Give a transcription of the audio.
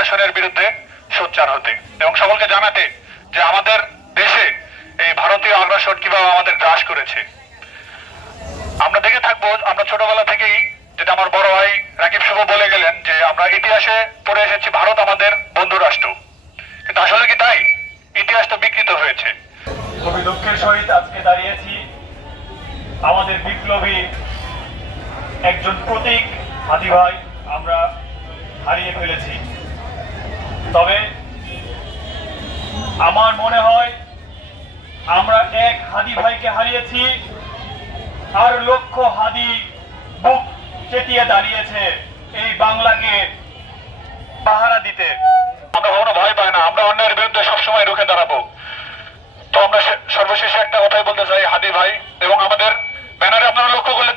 আগ্রাসনের বিরুদ্ধে সোচ্চার হতে এবং সকলকে জানাতে যে আমাদের দেশে এই ভারতীয় আগ্রাসন কিভাবে আমাদের গ্রাস করেছে। আমরা দেখে থাকবো, আমরা ছোটবেলা থেকেই, যেটা আমার বড় ভাই রাকিব শুভ বলে গেলেন, যে আমরা ইতিহাসে পড়ে এসেছি ভারত আমাদের বন্ধু রাষ্ট্র, কিন্তু আসলে কি তাই? ইতিহাস তো বিকৃত হয়েছে। খুবই দুঃখের সহিত আজকে দাঁড়িয়েছি আমাদের বিপ্লবী একজন প্রতীক হাদি ভাই আমরা হারিয়ে ফেলেছি। তবে আমার মনে হয় আমরা এক হাদি ভাইকে হারিয়েছি, আর লক্ষ হাদি বুক চেতিয়ে দাঁড়িয়েছে এই বাংলাকে পাহারা দিতে। আমরা কখনো ভয় পাই না, আমরা অন্যের বিরুদ্ধে সবসময় রুখে দাঁড়াবো। তো আমরা সর্বশেষে একটা কথাই বলতে চাই, হাদি ভাই এবং আমাদের ব্যানারে আপনারা লক্ষ্য করলে